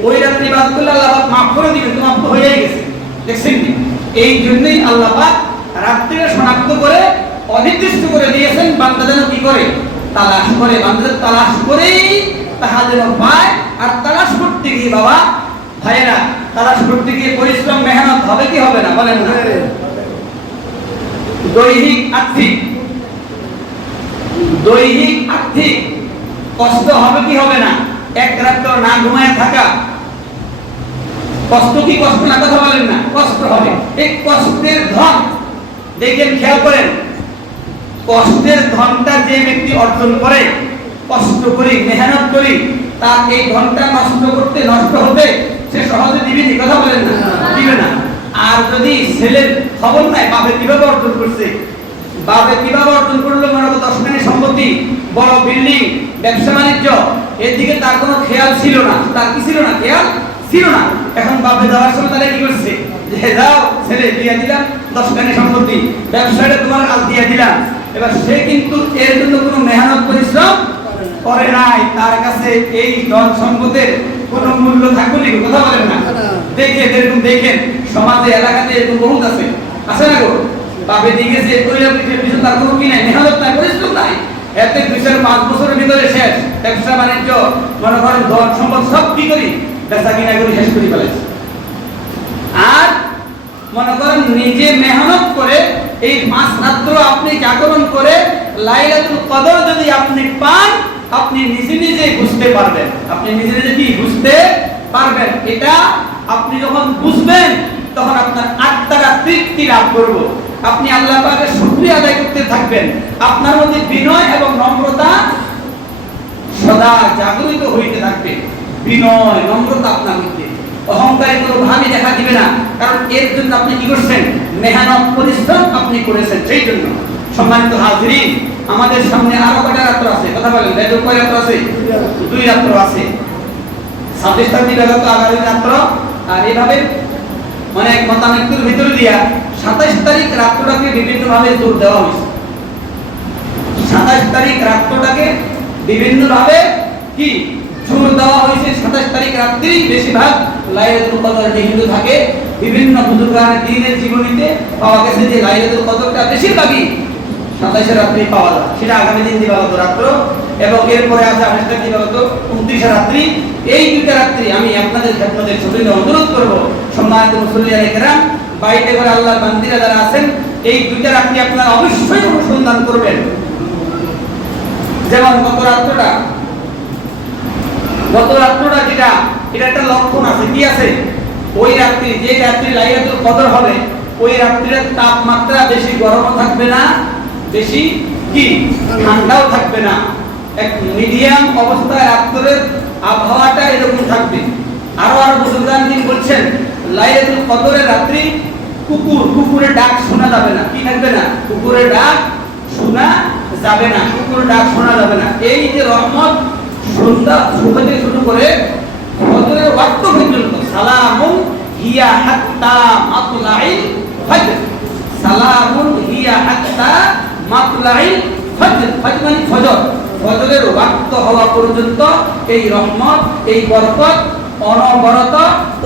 ওই রাত্রি ইবাদত করলে আল্লাহ পাক মাফ করে দিবেন, তো মাফ তো হয়ে গেছে। দেখছেন কি? এই জন্যই আল্লাহ পাক রাত্রিকে শনাক্ত করে অনির্দিষ্ট করে দিয়েছেন, বান্দা যেন কি করে? তালাশ করে। বান্দাদের তালাশ করেই তাহা যেন পায়। আর তালাশ করতে গিয়ে বাবা ভাইয়েরা, তালাশ করতে গিয়ে পরিশ্রম মেহনত হবে কি হবে না বলেন না? দৈহিক আর্থিক কষ্ট হবে কি হবে না? এক রাত না ঘুমায় থাকা কষ্ট কি কষ্ট না, কথা বলেন না? কষ্ট হবে। এই কষ্টের ধন দেখেন, খেয়াল করেন, কষ্টের ধনটা যে ব্যক্তি অর্জন করে, কষ্ট করি মেহনত করি, তার এই ধনটা নষ্ট হতে সে সহজে দিবে না, কথা বলেন না? দিবে না। আর যদি ছেলের খবর নাই বাপে কিভাবে অর্জন করছে, বাপে কিভাবে অর্জন করলো, মনে করো 10 কানি সম্পত্তি, বড় বিল্ডিং, ব্যবসা বাণিজ্য, এদিকে তার কোনো খেয়াল ছিল না। তার কি ছিল না? খেয়াল ছিল না। এখন বাপে যাওয়ার সময় তারা কি করছে? যে যাও ছেলে দিয়ে দিলাম 10 কানি সম্পত্তি, ব্যবসাটা তোমার আজ দিয়ে দিলাম। এবার সে কিন্তু এর জন্য কোনো মেহনত পরিশ্রম করে নাই। তার কাছে এই ধন সম্পদের কোনো মূল্য থাকুনি, কথা বলেন না? দেখেন সমাজে এলাকাতে এরকম বহুত আছে না গো? বাপে দিকে যে কইলা পিছনে তার কোনো কি নাই, মেহনত নাই, পরিশ্রম নাই। এতে 2-5 বছরের ভিতরে শেষ। ব্যবসা বাণিজ্য মনে করেন ধন সম্পদ সব কি করি? বেচা কিনা করে শেষ করে ফেলেছে। আর মনে করেন নিজে মেহনত করে এই 5 রাত্র আপনি জাগরণ করে লাইলাতুল কদর যদি আপনি পান, আপনি নিজে বুঝতে পারবেন। আপনি নিজে কি বুঝতে পারবেন? এটা আপনি যখন বুঝবেন তখন আপনার আত্মারা তৃপ্তি লাভ করবে। আপনি আল্লাহ পাকের শুকরিয়া আদায় করতে থাকবেন। আপনার মধ্যে বিনয় এবং নম্রতা সদা জাগরিত হইতে থাকবে। বিনয় নম্রতা আপনার মধ্যে, অহংকারে কোনো ভাবই দেখা দিবে না। কারণ এর জন্য আপনি কি করছেন? মেহনত পরিশ্রম আপনি করেছেন। সেই জন্য সম্মানিত হাজিরিন, আমাদের সামনে আরো কয়টা রাত্র আছে, কথা বলেন? কয় রাত্র আছে? 2 রাত্র আছে। 26 তারিখ রাত, আগামী রাত্র। আর এইভাবে অনেক মতানৈক্যের ভিতরে দিয়া 27 তারিখ রাত্রটাকে বিভিন্ন ভাবে জোর দেওয়া হয়েছে। 27 তারিখ রাত্রটাকে বিভিন্ন ভাবে কি জোর দেওয়া হয়েছে। 27 তারিখ রাত্রি বেশিরভাগ লাইলাতুল কদর নিহিত থাকে। বিভিন্ন বুজুর্গানের দ্বীনের জীবনীতে পাওয়া গেছে যে লাইলাতুল কদরটা বেশিরভাগই 27 রাত্রি পাওয়া যায়। সেটা আগামী দিন দিবাগত রাত্র, এবং এরপরে আছে 28 তারিখ দিবাগত 29 রাত্রি। এই 2টা রাত্রি আমি আপনাদের খেদমতে সবিনয় অনুরোধ করব, সম্মানিত মুসল্লিয়ানে কেরাম, বাইরে করে আল্লাহর বান্দিরা যারা আছেন, এই 2টা রাত্রি আপনারা অবশ্যই অনুসন্ধান করবেন। যেমন গত রাত্রটা যেটা, এটা একটা লক্ষণ আছে, কি আছে? ওই রাত্রি, যে রাত্রি লাইলাতুল কদর হবে, ওই রাত্রির তাপমাত্রা বেশি গরমও থাকবে না, বেশি কি ঠান্ডাও থাকবে না, এক মিডিয়াম অবস্থায় রাত্রের আবহাওয়াটা এরকম থাকবে। আরো বুজুর্গান তিনি বলছেন, লাইলাতুল কদরের রাত্রি কুকুরের ডাক শোনা যাবে না। কি থাকবে না? কুকুরের ডাক শোনা যাবে না, কুকুরের ডাক শোনা যাবে না। এই যে রহমত সন্ধ্যা থেকে শুরু করে ফজরের ওয়াক্ত পর্যন্ত, সালামুন হিয়া হাত্তা মাতলাইল ফজর, সালামুন হিয়া হাত্তা মাতলাইল ফজর, ফজর মানে ফজর, ফজরের ওয়াক্ত হওয়া পর্যন্ত এই রহমত, এই বরকত অনবরত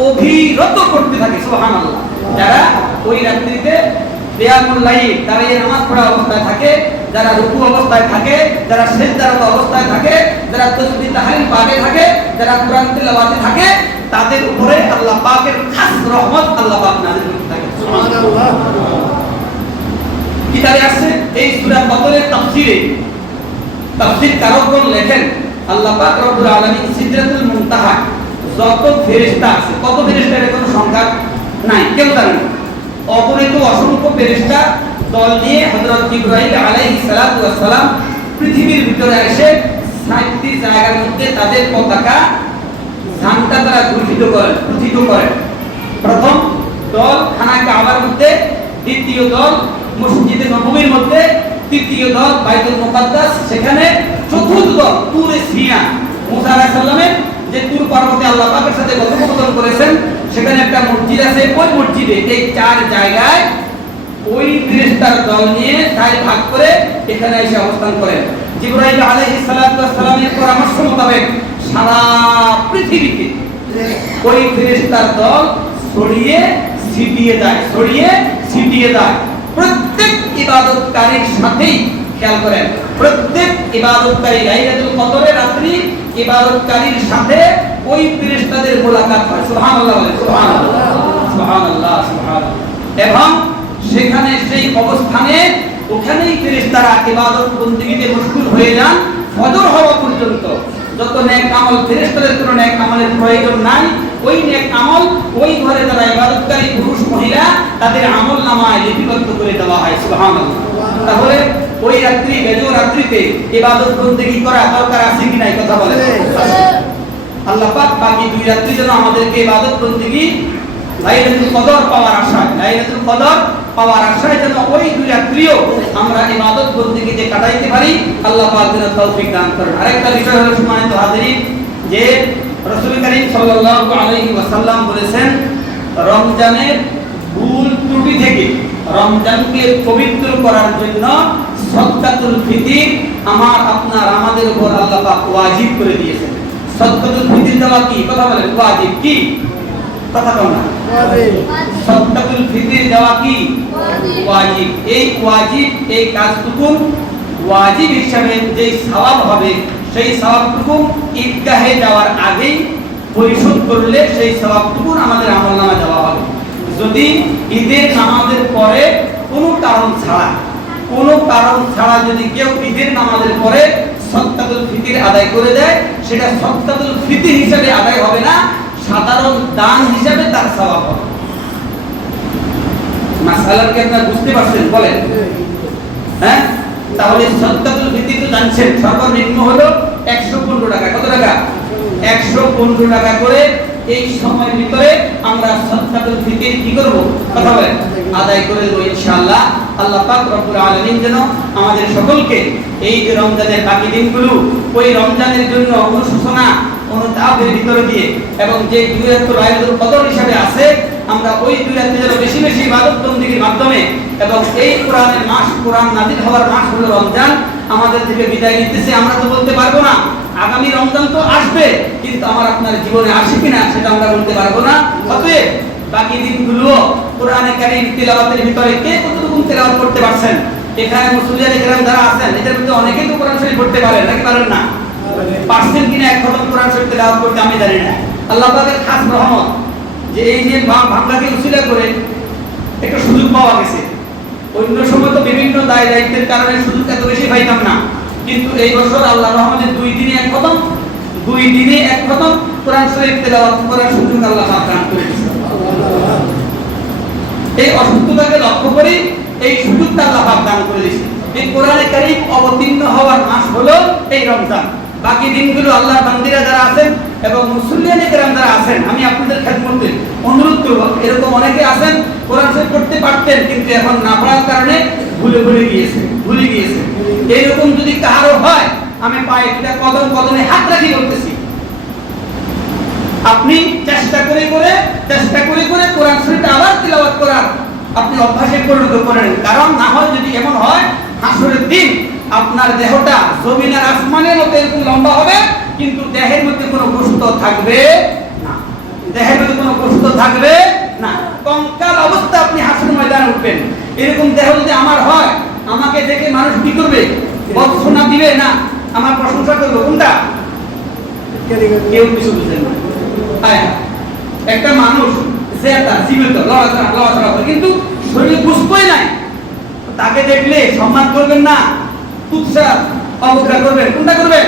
অভিরত করতে থাকে। সুবহানাল্লাহ। যারা ওই রাত্রিতে কিয়ামুল লাইল দাঁড়িয়ে নামাজ পড়া অবস্থায় থাকে, যারা রুকু অবস্থায় থাকে, যারা সিজদারত অবস্থায় থাকে, যারা তাসবিহ তাহলিল পাঠে থাকে, যারা কোরআন তিলাওয়াতে থাকে, তাদের উপরে আল্লাহ পাকের খাস রহমত আল্লাহ পাক নাযিল করতে থাকে। সুবহানাল্লাহ। কিতাবে আছে এই সূরা বকরের তাফসীর কারকগণ লেখেন, আল্লাহ পাক রব্বুল আলামিন সিদরাতুল মুনতাহা যত ফেরেশতা আছে, কত ফেরেশতার কোনো সংখ্যা নাই, কেউ জানে না, অগণিত অসংখ্য ফেরেশতা দল নিয়ে হযরত জিবরাইল আলাইহিস সালাতু ওয়াস সালাম পৃথিবীর ভিতরে এসে ৬০টি জায়গার মধ্যে তাদের পতাকা ঝান্ডা দ্বারা ঘোষিত করেন। প্রথম দল খানা কাবার মধ্যে, দ্বিতীয় দল মসজিদে নববীর মধ্যে, তৃতীয় দল বাইতুল মুকাদ্দাস সেখানে, চতুর্থ দল তুরে সিনা, মুসা আলাইহিস সালামের যে তুর পর্বতে আল্লাহ পাকের সাথে কথোপকথন করেছেন, সেখানে একটা মসজিদ আছে, ওই মসজিদে এই ৪ জায়গায় ওই ফেরেশতার দল নিয়ে ৪ ভাগ করে এখানে এসে অবস্থান করেন। জিবরাইল আলাইহিস সালাতু ওয়াস সালামের পরামর্শ মোতাবেক সারা পৃথিবীতে ওই ফেরেশতার দল ছড়িয়ে ছিটিয়ে যায়। প্রত্যেক ইবাদতকারীর সাথেই, খেয়াল করেন, প্রত্যেক ইবাদতকারী লাইলাতুল কদরের রাত্রি ইবাদতকারীর সাথে ওই ফেরেশতাদের মোলাকাত হয়। সুবহানাল্লাহ, সুবহানাল্লাহ, সুবহানাল্লাহ, সুবহানাল্লাহ। এবং সেখানে সেই অবস্থানে ওখানেই ফেরেশতারা ইবাদত বন্দেগীতে মশগুল হয়ে যান ফজর হওয়া পর্যন্ত। যত নেক আমল, ফেরেশতাদের কোনো নেক আমলের প্রয়োজন নাই, ওই নেক আমল ওই ঘরে যারা ইবাদতকারী পুরুষ মহিলা তাদের আমলনামায় লিপিবদ্ধ করে দেওয়া হয়। সুবহানাল্লাহ। তাহলে ওই রাত্রি, বেজো রাত্রিতে ইবাদত বন্দেগী করা দরকার আছে কি নাই, কথা বলেন। আল্লাহ পাক বাকি 2 রাত্রি যেন আমাদেরকে ইবাদত বন্দেগী লাইলাতুল কদর পাওয়ার আশায় যেন ওই 2 রাত্রিও আমরা ইবাদত বন্দেগীতে কাটাইতে পারি। আল্লাহ পাক যেন তৌফিক দান করেন। আরেকটা বিষয় হলো সম্মানিত হাজিরিন, যে রাসূল করিম সাল্লাল্লাহু আলাইহি ওয়াসাল্লাম বলেছেন, রমজানের ভুল ত্রুটি থেকে রমজানকে পবিত্র করার জন্য সাদকাতুল ফিতর আমাদের উপর আল্লাহ পাক ওয়াজিব করে দিয়েছেন। সাদকাতুল ফিতর দেওয়া কি, কথা বলেন, ওয়াজিব কি, কথা বলেন না, ওয়াজিব। সাদকাতুল ফিতর দেওয়া কি, ওয়াজিব। এই ওয়াজিব, এই কাজটুকু ওয়াজিব হিসাবে যে সওয়াব হবে, সেই সওয়াবটুকু ঈদগাহে যাওয়ার আগেই পরিশোধ করলে সেই সওয়াবটুকু আমাদের আমলনামায় দেওয়া হবে। যদি ঈদের নামাজের পরে কোনো কারণ ছাড়া যদি কেউ ঈদের নামাজের পরে সাদকাতুল ফিতর আদায় করে দেয়, সেটা সাদকাতুল ফিতর হিসাবে আদায় হবে না, সাধারণ দান হিসাবে তার সওয়াব হবে। মাসআলা কি আপনারা বুঝতে পারছেন? বলেন। হ্যাঁ, তাহলে সাদকাতুল ফিতর তো জানছেন, সর্বনিম্ন হলো 115 টাকা। কত টাকা? 115 টাকা করে এই সময়ের ভিতরে আমরা সাদকাতুল ফিতর কি করব, কথা বলেন, আদায় করে দেব ইনশাআল্লাহ। আল্লাহ পাক রব্বুল আলামিন যেন আমাদের সকলকে এই যে রমজানের বাকি দিনগুলো ওই রমজানের জন্য অনুশোচনা, অনুতাপের ভিতরে দিয়ে, এবং যে 2 রাত লাইলাতুল কদর হিসাবে আছে, আমরা ওই 2 রাতে যেন বেশি বেশি ইবাদত বন্দেগীর মাধ্যমে, এবং এই কোরআনের মাস, কোরআন নাযিল হওয়ার মাস হলো রমজান, আমাদের থেকে বিদায় নিতেছে। আমরা তো বলতে পারবো না আগামী রমজান তো আসবে, কিন্তু আমার আপনার জীবনে আসে কিনা সেটা আমরা বলতে পারবো না। অতএব বাকি দিনগুলো কোরআনে কারীম তিলাওয়াতের ভিতরে কে কতটুকু তিলাওয়াত করতে পারছেন? এখানে মুসলিয়ানে কেরাম যারা আছেন, এদের মধ্যে অনেকেই তো কোরআন শরীফ পড়তে পারেন, নাকি পারেন না? পারছেন কিনা এক খতম কোরআন শরীফ তিলাওয়াত করতে আমি জানি না। আল্লাহ পাকের খাস রহমত যে এই যে ভাঙ্গাকে উসিলা করে একটা সুযোগ পাওয়া গেছে। অন্য সময় তো বিভিন্ন দায় দায়িত্বের কারণে সুযোগ এত বেশি পাইতাম না, কিন্তু এই বছর আল্লাহর রহমতে 2 দিনে এক খতম, 2 দিনে এক খতম কোরআন শরীফ তেলাওয়াত করার সুযোগ আল্লাহ পাক দান করেছেন। এই অসুস্থতাকে লক্ষ্য করে এই সুযোগটা আল্লাহ পাক দান করে দিয়েছেন। এই কোরআনে কারীম অবতীর্ণ হওয়ার মাস হলো এই রমজান। বাকি দিনগুলো আল্লাহর বান্দিরা যারা আছেন এবং মুসলিয়ানে কেরাম যারা আছেন, আমি আপনাদের খেদমতে অনুরোধ করব, এরকম অনেকে আছেন কোরআন শরীফ পড়তে পারতেন কিন্তু এখন না পড়ার কারণে ভুলে গিয়েছে। এইরকম যদি কারো হয়, আমি পায়ে কদমে হাত রাখি বলতেছি, আপনি চেষ্টা করে কোরআন শরীফ আবার তিলাওয়াত করার আপনি অভ্যাসে পরিণত করেন। কারণ না হয় যদি এমন হয়, হাসরের দিন আপনার দেহটা জমিন আর আসমানের মতো এরকম লম্বা হবে, কিন্তু দেহের মধ্যে কোনো গোশত থাকবে না, কঙ্কাল অবস্থা আপনি হাসরের ময়দানে উঠবেন। এরকম দেহ যদি আমার হয়, আমাকে দেখে মানুষ কি করবে? বদশোনা দিবে না, আমার প্রশংসা করবে। কোনটা? কেউ কিছু বুঝেন না। একটা মানুষ জীবিত লড়াচড়া করে কিন্তু শরীরে বুঝতেই নাই, তাকে দেখলে সম্মান করবেন না, তুচ্ছা অবজ্ঞা করবেন। কোনটা করবেন?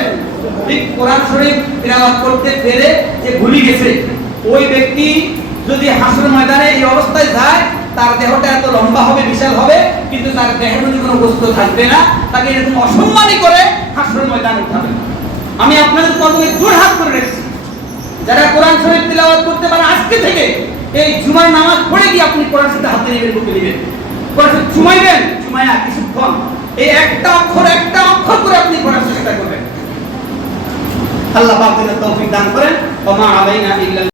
ঠিক কোরআন শরীফ তিলাওয়াত করতে পেরে যে ভুলে গেছে, ওই ব্যক্তি যদি হাসরের ময়দানে এই অবস্থায় যায়, তার দেহটা এত লম্বা হবে, বিশাল হবে, কিন্তু তার দেহের মধ্যে কোনো বস্তু থাকবে না, তাকে এরকম অসম্মানী করে হাসরের ময়দানে উঠাবে। আমি আপনাদের কদমে জোড়হাত করে রেখেছি, যারা কোরআন শরীফ তিলাওয়াত করতে পারে আজকে থেকে এই জুমার নামাজ পড়ে গিয়ে আপনি কোরআন শরীফ হাতে নেবেন, বুকে নেবেন, কোরআন শরীফ চুমাইয়া কিছুক্ষণ এই একটা অক্ষর করে আপনি পড়ার চেষ্টা করবেন। আল্লাহ পাক যেন তৌফিক দান করেন। ওয়া মা আলাইনা ইল্লা